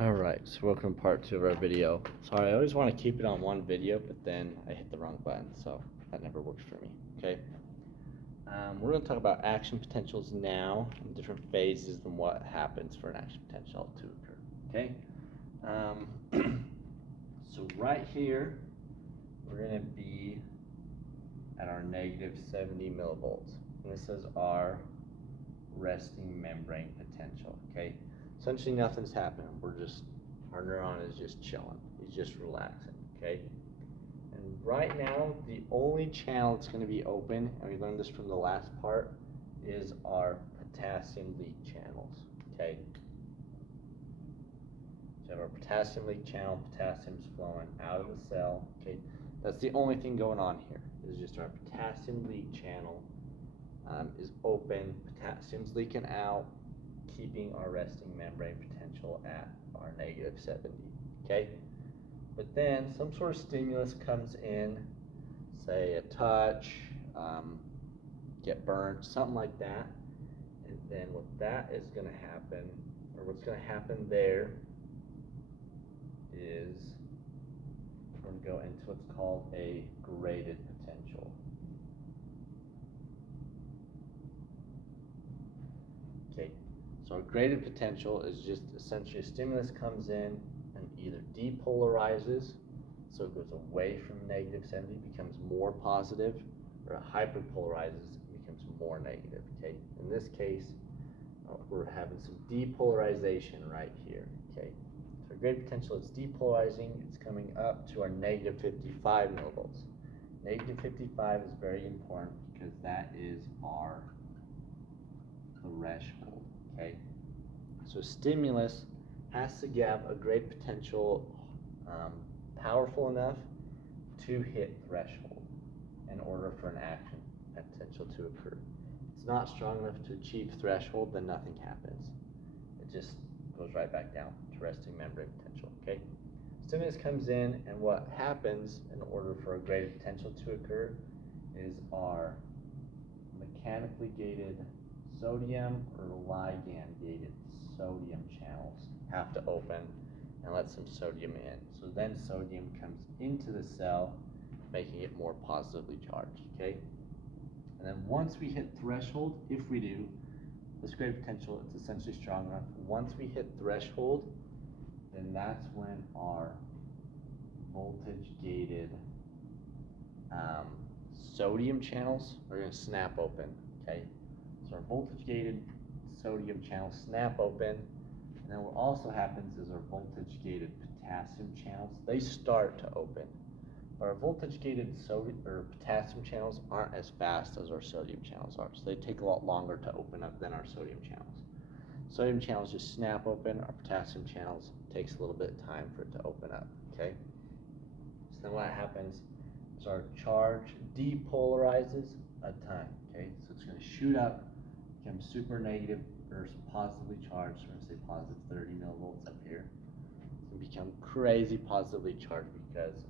Alright, so welcome to part 2 of our video. Sorry, I always want to keep it on one video, but then I hit the wrong button, so that never works for me, okay? We're going to talk about action potentials now, and different phases and what happens for an action potential to occur, okay? So right here, we're going to be at our negative 70 millivolts, and this is our resting membrane potential, okay? Essentially nothing's happening. Our neuron is just chilling. He's just relaxing, okay? And right now, the only channel that's going to be open, and we learned this from the last part, is our potassium leak channels, okay? So we have our potassium leak channel, potassium's flowing out of the cell, okay? That's the only thing going on here, is just our potassium leak channel is open, potassium's leaking out, keeping our resting membrane potential at our negative 70, okay? But then some sort of stimulus comes in, say a touch, get burnt, something like that, and then what that is going to happen, or what's going to happen there is we're going to go into what's called a graded potential. Okay. So a graded potential is just essentially a stimulus comes in and either depolarizes, so it goes away from negative 70, becomes more positive, or it hyperpolarizes and becomes more negative, okay? In this case, we're having some depolarization right here, okay? So a graded potential is depolarizing, it's coming up to our negative 55 millivolts. Negative 55 is very important because that is our threshold, okay? So stimulus has to have a grade potential powerful enough to hit threshold in order for an action potential to occur. If it's not strong enough to achieve threshold, then nothing happens. It just goes right back down to resting membrane potential, okay? Stimulus comes in, and what happens in order for a graded potential to occur is our mechanically gated sodium or ligand gated sodium channels have to open and let some sodium in. So then sodium comes into the cell, making it more positively charged, okay? And then once we hit threshold, if we do, this graded potential, it's essentially strong enough. Once we hit threshold, then that's when our voltage gated sodium channels are going to snap open, okay? So our voltage gated sodium channels snap open, and then what also happens is our voltage gated potassium channels, they start to open. But our voltage gated potassium channels aren't as fast as our sodium channels are, so they take a lot longer to open up than our sodium channels. Sodium channels just snap open, our potassium channels takes a little bit of time for it to open up, okay? So then what happens is our charge depolarizes a ton, okay? So it's going to shoot up, become super negative or positively charged. We're going to say positive 30 millivolts up here. It's going to become crazy positively charged because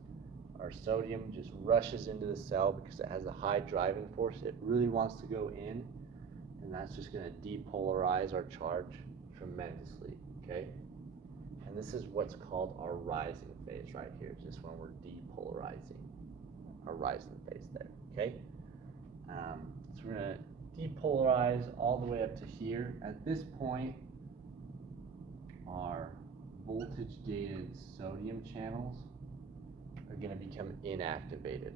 our sodium just rushes into the cell because it has a high driving force. It really wants to go in, and that's just going to depolarize our charge tremendously, okay? And this is what's called our rising phase right here. It's just when we're depolarizing, our rising phase there, okay? So we're going to depolarize all the way up to here. At this point, our voltage gated sodium channels are going to become inactivated.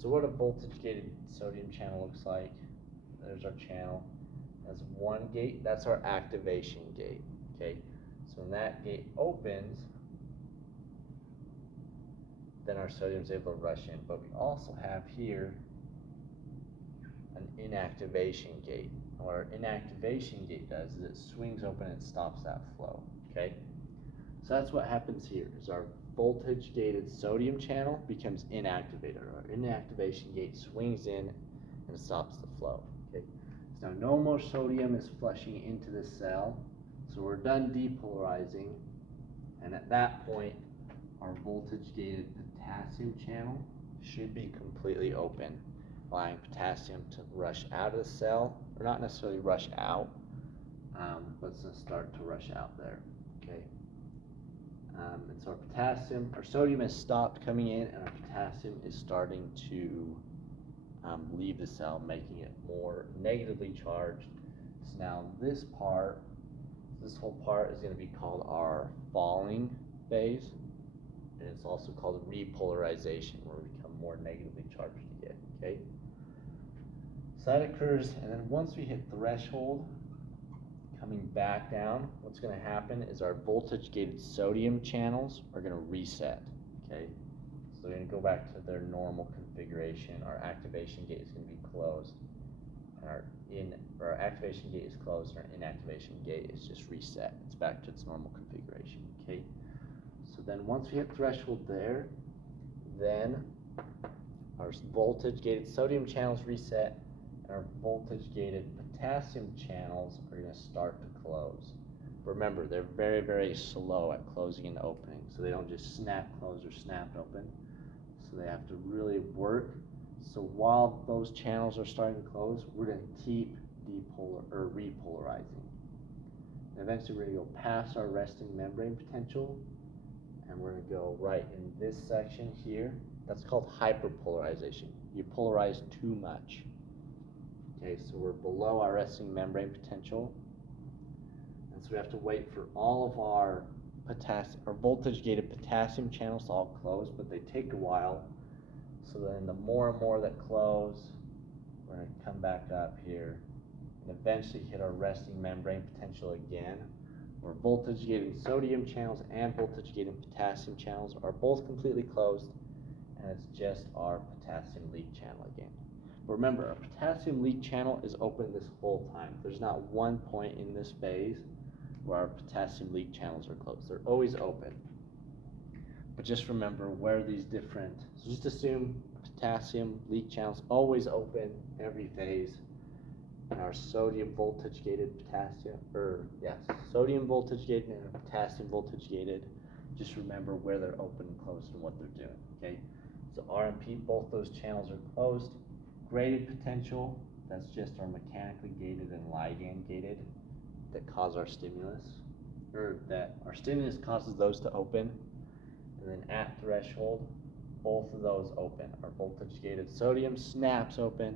So what a voltage gated sodium channel looks like, there's our channel. That's one gate, that's our activation gate, okay? So when that gate opens, then our sodium is able to rush in. But we also have here an inactivation gate. And what our inactivation gate does is it swings open and stops that flow, okay? So that's what happens here, is our voltage gated sodium channel becomes inactivated. Our inactivation gate swings in and stops the flow, okay? So now no more sodium is flushing into the cell, so we're done depolarizing, and at that point our voltage gated potassium channel should be completely open, allowing potassium to rush out of the cell, or not necessarily rush out, but to start to rush out there, okay? our sodium has stopped coming in, and our potassium is starting to leave the cell, making it more negatively charged. So now this whole part is going to be called our falling phase, and it's also called repolarization, where we become more negatively charged again, okay? So that occurs, and then once we hit threshold, coming back down, what's going to happen is our voltage-gated sodium channels are going to reset, okay? So they're going to go back to their normal configuration. Our activation gate is going to be closed, and our activation gate is closed, and our inactivation gate is just reset. It's back to its normal configuration, okay? So then once we hit threshold there, then our voltage-gated sodium channels reset, and our voltage-gated potassium channels are going to start to close. Remember, they're very, very slow at closing and opening, so they don't just snap close or snap open. So they have to really work. So while those channels are starting to close, we're going to keep repolarizing. And eventually we're going to go past our resting membrane potential, and we're going to go right in this section here. That's called hyperpolarization. You polarize too much. Okay, so we're below our resting membrane potential, and so we have to wait for all of our voltage-gated potassium channels to all close, but they take a while. So then the more and more that close, we're going to come back up here and eventually hit our resting membrane potential again, where voltage-gated sodium channels and voltage-gated potassium channels are both completely closed, and it's just our potassium leak channel again. But remember, our potassium leak channel is open this whole time. There's not one point in this phase where our potassium leak channels are closed. They're always open. But just remember where these so just assume potassium leak channels always open every phase. And our sodium voltage gated sodium voltage gated and potassium voltage gated. Just remember where they're open and closed and what they're doing, okay? So R and P, both those channels are closed. Graded potential, that's just our mechanically gated and ligand gated that cause our stimulus, or that our stimulus causes those to open. And then at threshold, both of those open. Our voltage gated sodium snaps open,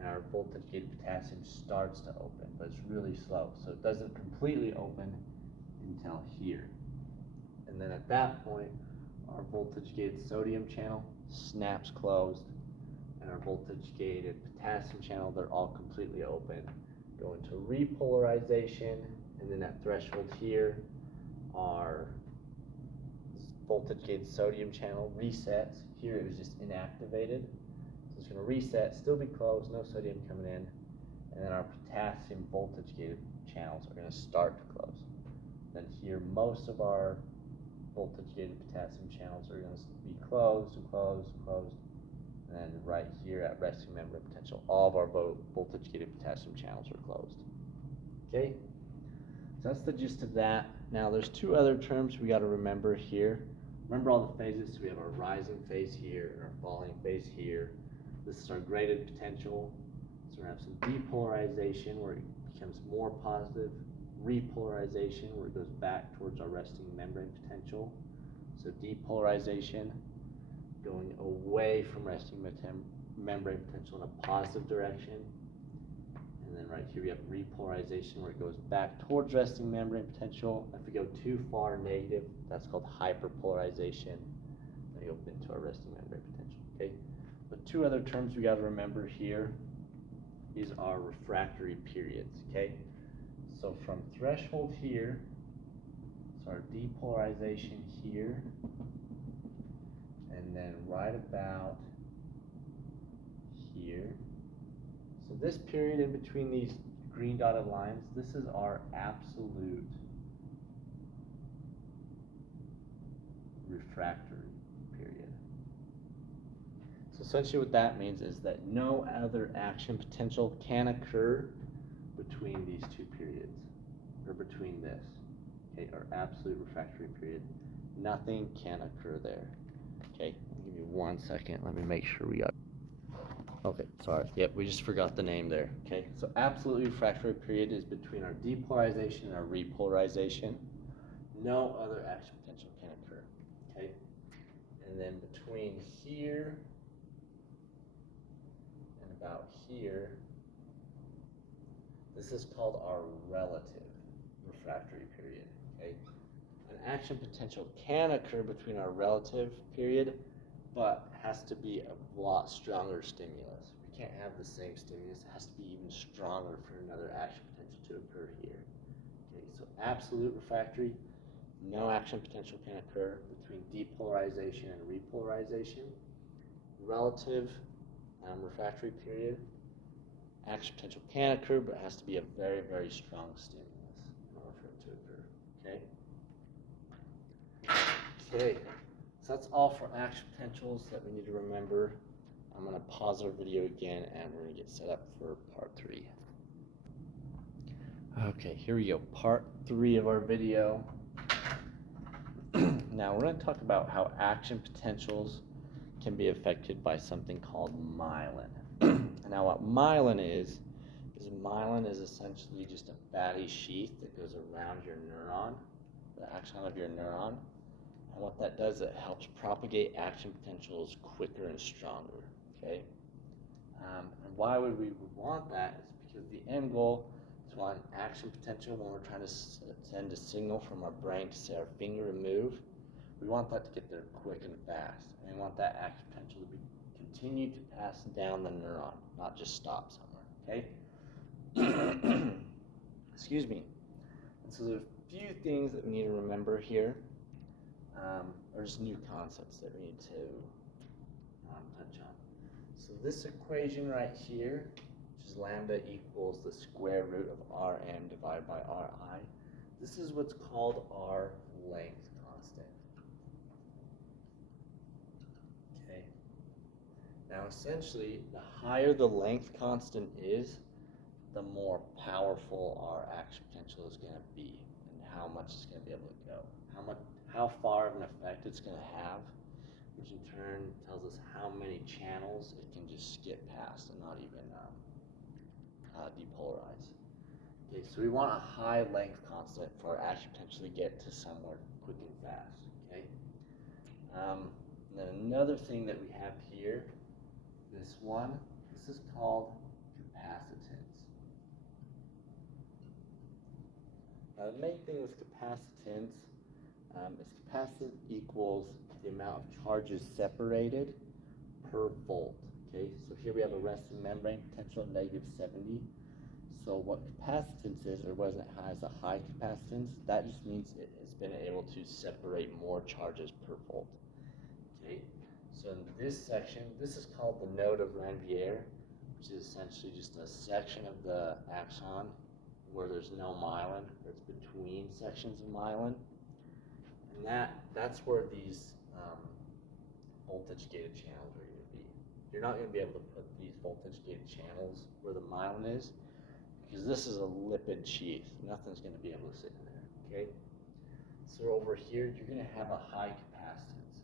and our voltage gated potassium starts to open, but it's really slow, so it doesn't completely open until here. And then at that point, our voltage gated sodium channel snaps closed, and our voltage gated potassium channel, they're all completely open. Go into repolarization, and then at threshold here, our voltage gated sodium channel resets. Here it was just inactivated. So it's going to reset, still be closed, no sodium coming in, and then our potassium voltage gated channels are going to start to close. Then here, most of our voltage gated potassium channels are going to be closed and closed and closed. And then right here at resting membrane potential, all of our voltage gated potassium channels are closed. Okay, so that's the gist of that. Now there's two other terms we got to remember here. Remember all the phases. So we have our rising phase here and our falling phase here. This is our graded potential. So we're going to have some depolarization where it becomes more positive, repolarization where it goes back towards our resting membrane potential. So depolarization, going away from resting membrane potential in a positive direction. And then right here we have repolarization where it goes back towards resting membrane potential. If we go too far negative, that's called hyperpolarization. Then we go into our resting membrane potential, okay? But two other terms we got to remember here is our refractory periods, okay? So from threshold here, so our depolarization here, and then right about here. So this period in between these green dotted lines, this is our absolute refractory period. So essentially what that means is that no other action potential can occur between these two periods, or between this, okay, our absolute refractory period. Nothing can occur there. Okay, give me 1 second. Let me make sure we got. Okay, sorry. Yep, we just forgot the name there. Okay, so absolute refractory period is between our depolarization and our repolarization. No other action potential can occur. okay? And then between here and about here, this is called our relative refractory period, okay? An action potential can occur between our relative period, but has to be a lot stronger stimulus. We can't have the same stimulus. It has to be even stronger for another action potential to occur here. Okay, so absolute refractory, no action potential can occur between depolarization and repolarization. Relative refractory period, action potential can occur, but it has to be a very, very strong stimulus in order for it to occur, okay? Okay, so that's all for action potentials that we need to remember. I'm going to pause our video again, and we're going to get set up for part 3. Okay, here we go, part 3 of our video. Now we're going to talk about how action potentials can be affected by something called myelin. Now what myelin is myelin is essentially just a fatty sheath that goes around your neuron, the axon of your neuron. And what that does, it helps propagate action potentials quicker and stronger, okay? And why would we want that? It's because the end goal is we want an action potential when we're trying to send a signal from our brain to say our finger to move. We want that to get there quick and fast. And we want that action potential to continue to pass down the neuron, not just stop somewhere, okay? Excuse me. And so there's a few things that we need to remember here. Or just new concepts that we need to touch on. So this equation right here, which is lambda equals the square root of Rm divided by Ri, this is what's called our length constant. Okay. Now essentially, the higher the length constant is, the more powerful our action potential is going to be and how much it's going to be able to go. How far of an effect it's going to have, which in turn tells us how many channels it can just skip past and not even depolarize. Okay, so we want a high length constant for our action potential to get to somewhere quick and fast. Okay. And then another thing that we have here, this is called capacitance. Now the main thing with capacitance is capacitance equals the amount of charges separated per volt. Okay, so here we have a resting membrane potential of -70. So what capacitance is, or what it has a high capacitance, that just means it has been able to separate more charges per volt. Okay, so in this section, this is called the node of Ranvier, which is essentially just a section of the axon where there's no myelin, or it's between sections of myelin. And that's where these voltage-gated channels are going to be. You're not going to be able to put these voltage-gated channels where the myelin is, because this is a lipid sheath. Nothing's going to be able to sit in there, okay? So over here, you're going to have a high capacitance,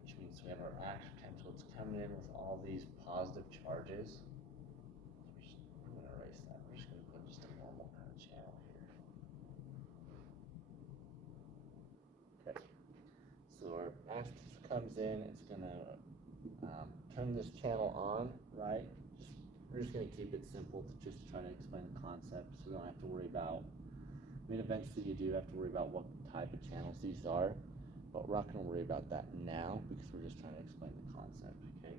which means we have our action potential. It's coming in with all these positive charges. I'm going to erase that. We're just going to put just a normal kind of channel here. Okay. So our action potential comes in. It's going to turn this channel on, right? We're just going to keep it simple to just try to explain the concept, so we don't have to worry about, I mean, eventually you do have to worry about what type of channels these are, but we're not going to worry about that now because we're just trying to explain the concept, okay?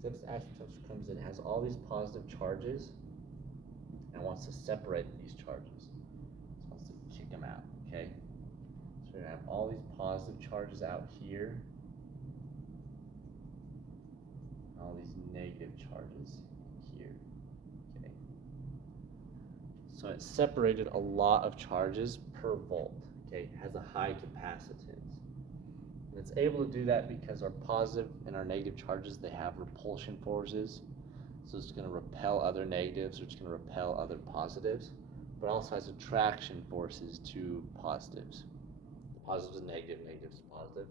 So this action potential comes in, it has all these positive charges, and wants to separate these charges. So it wants to kick them out, okay? So we're going to have all these positive charges out here, all these negative charges here, okay? So it separated a lot of charges per volt, okay? It has a high capacitance. And it's able to do that because our positive and our negative charges, they have repulsion forces. So it's going to repel other negatives, or it's going to repel other positives, but also has attraction forces to positives. Positives and negatives to positive.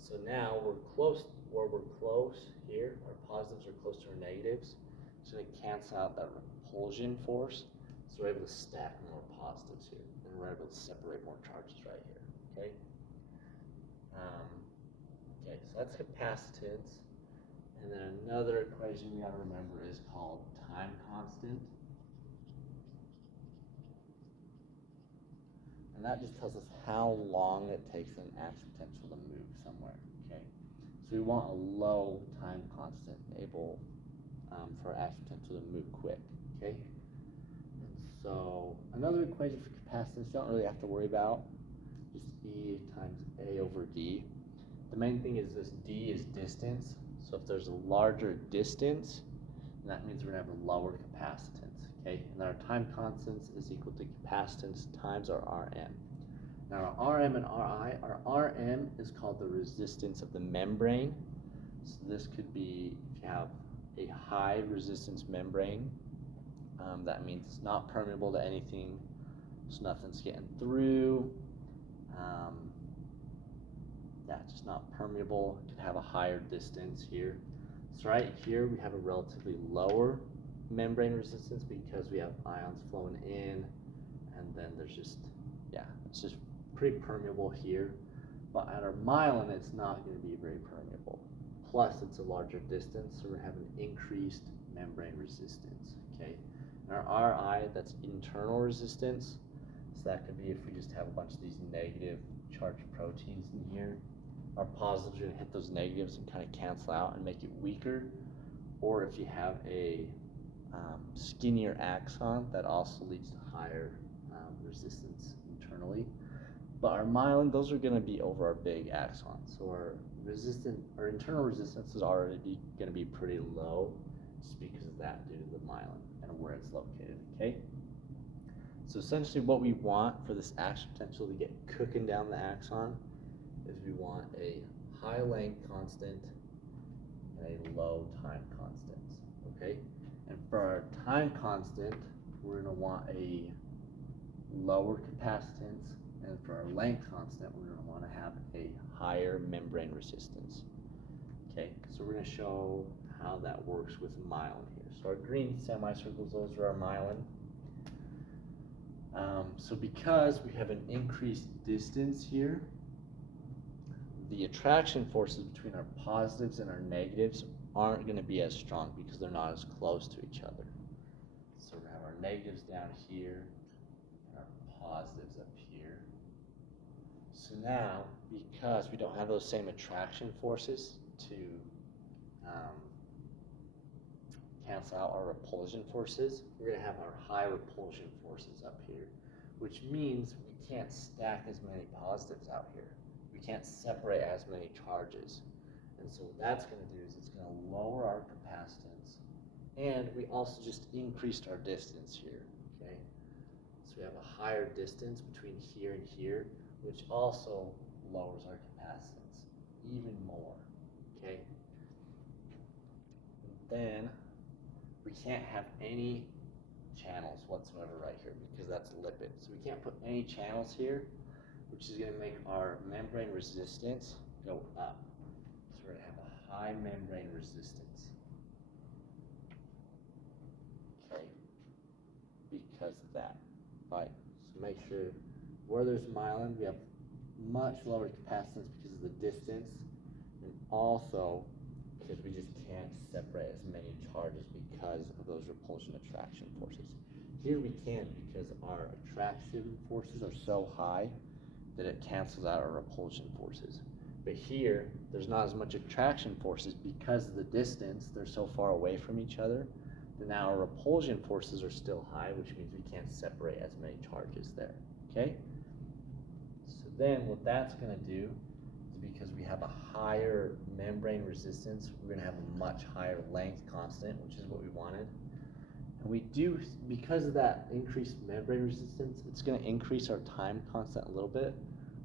So now we're close, where we're close here, our positives are close to our negatives. It's going to cancel out that repulsion force, so we're able to stack more positives here, and we're able to separate more charges right here, okay? that's capacitance. And then another equation we gotta remember is called time constant. And that just tells us how long it takes an action potential to move somewhere, okay? So we want a low time constant able for action potential to move quick, okay? And so another equation for capacitance you don't really have to worry about, just E times A over D. The main thing is this D is distance, so if there's a larger distance, that means we're gonna have a lower capacitance, okay? And our time constants is equal to capacitance times our Rm. Now our Rm and Ri, our Rm is called the resistance of the membrane. So this could be, if you have a high resistance membrane, that means it's not permeable to anything, so nothing's getting through. Yeah, it's just not permeable. It could have a higher distance here. So right here we have a relatively lower membrane resistance because we have ions flowing in, and then there's just, yeah, it's just pretty permeable here. But at our myelin, it's not going to be very permeable. Plus, it's a larger distance, so we're having increased membrane resistance, okay? And our Ri, that's internal resistance. So that could be if we just have a bunch of these negative charged proteins in here. Our positives are going to hit those negatives and kind of cancel out and make it weaker. Or if you have a skinnier axon, that also leads to higher resistance internally. But our myelin, those are going to be over our big axon. So our internal resistance is already going to be pretty low just because of that due to the myelin and where it's located, okay? So essentially what we want for this action potential to get cooking down the axon is we want a high length constant and a low time constant, okay? And for our time constant, we're going to want a lower capacitance, and for our length constant, we're going to want to have a higher membrane resistance. Okay, so we're going to show how that works with myelin here. So our green semicircles, those are our myelin. So because we have an increased distance here, the attraction forces between our positives and our negatives aren't going to be as strong because they're not as close to each other. So we have our negatives down here and our positives up here. So now, because we don't have those same attraction forces to cancel out our repulsion forces, we're going to have our high repulsion forces up here, which means we can't stack as many positives out here. We can't separate as many charges. And so what that's going to do is it's going to lower our capacitance, and we also just increased our distance here, okay? So we have a higher distance between here and here, which also lowers our capacitance even more, okay? And then we can't have any channels whatsoever right here because that's lipid. So we can't put any channels here, which is going to make our membrane resistance go up. So we're going to have a high membrane resistance, okay, because of that. Right, so make sure where there's myelin, we have much lower capacitance because of the distance, and also because we just can't separate as many charges because of those repulsion attraction forces. Here we can because our attraction forces are so high that it cancels out our repulsion forces. But here, there's not as much attraction forces because of the distance. They're so far away from each other that now our repulsion forces are still high, which means we can't separate as many charges there, okay? So then what that's going to do is because we have a higher membrane resistance, we're going to have a much higher length constant, which is what we wanted. And we do, because of that increased membrane resistance, it's going to increase our time constant a little bit.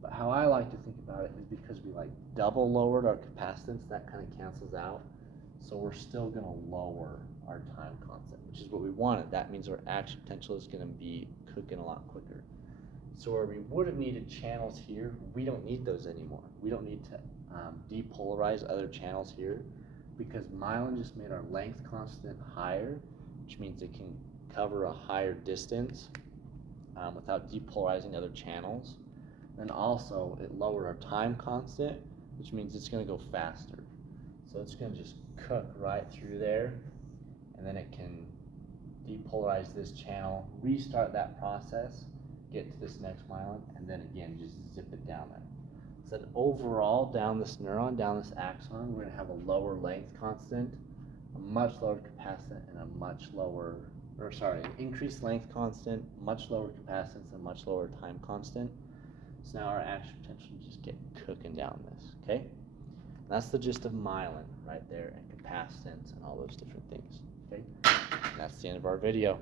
But how I like to think about it is because we like double lowered our capacitance, that kind of cancels out. So we're still going to lower our time constant, which is what we wanted. That means our action potential is going to be cooking a lot quicker. So where we would have needed channels here, we don't need those anymore. We don't need to depolarize other channels here because myelin just made our length constant higher, which means it can cover a higher distance without depolarizing other channels. And also, it lowered our time constant, which means it's going to go faster. So it's going to just cook right through there, and then it can depolarize this channel, restart that process, get to this next myelin, and then again just zip it down there. So that overall down this neuron, down this axon, we're going to have a lower length constant, a much lower capacitance, and a much lower, or sorry, an increased length constant, much lower capacitance, and much lower time constant. So now our action potential just get cooking down this, okay? That's the gist of myelin right there, and capacitance and all those different things, okay? And that's the end of our video.